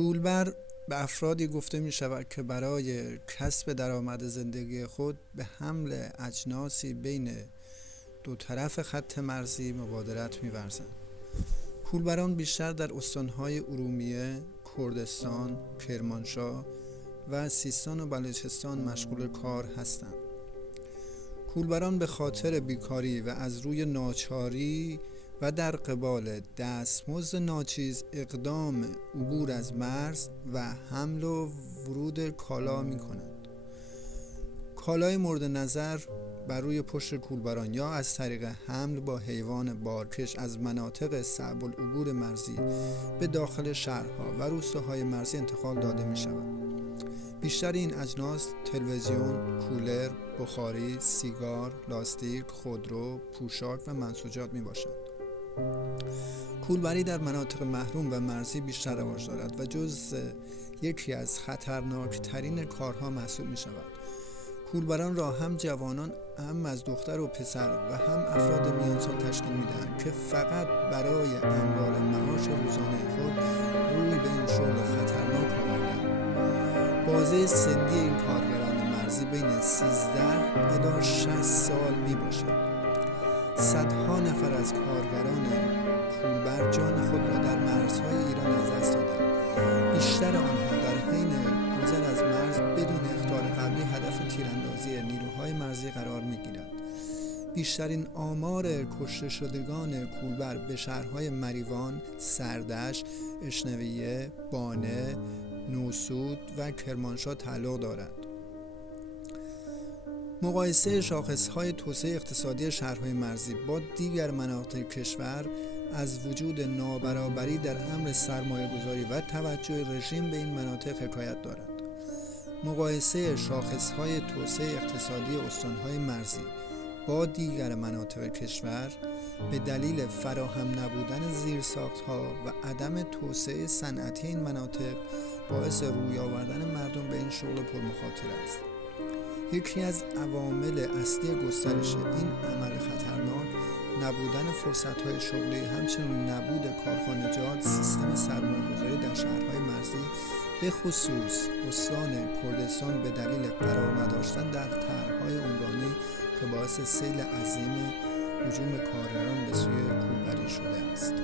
کولبر به افرادی گفته می شود که برای کسب درآمد زندگی خود به حمل اجناسی بین دو طرف خط مرزی مبادرت می ورزند. کولبران بیشتر در استانهای ارومیه، کردستان، کرمانشاه و سیستان و بلوچستان مشغول کار هستند. کولبران به خاطر بیکاری و از روی ناچاری و در قبال دستمزد ناچیز اقدام عبور از مرز و حمل و ورود کالا می کنند. کالای مورد نظر بر روی پشت کولبران یا از طریق حمل با حیوان بارکش از مناطق صعب العبور مرزی به داخل شهرها و روستاهای مرزی انتقال داده می شود. بیشتر این اجناس تلویزیون، کولر، بخاری، سیگار، لاستیک، خودرو، پوشاک و منسوجات می باشند. کولبری در مناطق محروم و مرزی بیشتر رواج دارد و جز یکی از خطرناکترین کارها محسوب می شود. کولبران را هم جوانان، هم از دختر و پسر و هم افراد میانسال تشکیل می دهند که فقط برای اموال معاش روزانه خود روی به این شغل خطرناک آوردند. بازه سنی این کارگران مرزی بین 13 الی 60 سال می باشد. صدها نفر از کارگران کولبر جان خود را در مرزهای ایران از دست دادند. بیشتر آنها در حین گذر از مرز بدون اخطار قبلی هدف تیراندازی نیروهای مرزی قرار می‌گیرند. بیشترین آمار کشته شدگان کولبر به شهرهای مریوان، سردش، اشنویه، بانه، نوسود و کرمانشاه تعلق دارد. مقایسه شاخص‌های توسعه اقتصادی شهرهای مرزی با دیگر مناطق کشور از وجود نابرابری در امر سرمایه‌گذاری و توجه رژیم به این مناطق حکایت دارد. مقایسه شاخص‌های توسعه اقتصادی استان‌های مرزی با دیگر مناطق کشور به دلیل فراهم نبودن زیرساخت‌ها و عدم توسعه صنعتی این مناطق باعث روی آوردن مردم به این شغل پرمخاطره است. یکی از عوامل اصلی گسترش این عمل خطرناک نبودن فرصت‌های شغلی، همچنین نبود کارخانجات، سیستم سرمایه‌گذاری در شهرهای مرزی به خصوص استان کردستان به دلیل قرار نداشتن در طرح‌های عمرانی که باعث سیل عظیم هجوم کارگران به سوی کولبری شده است.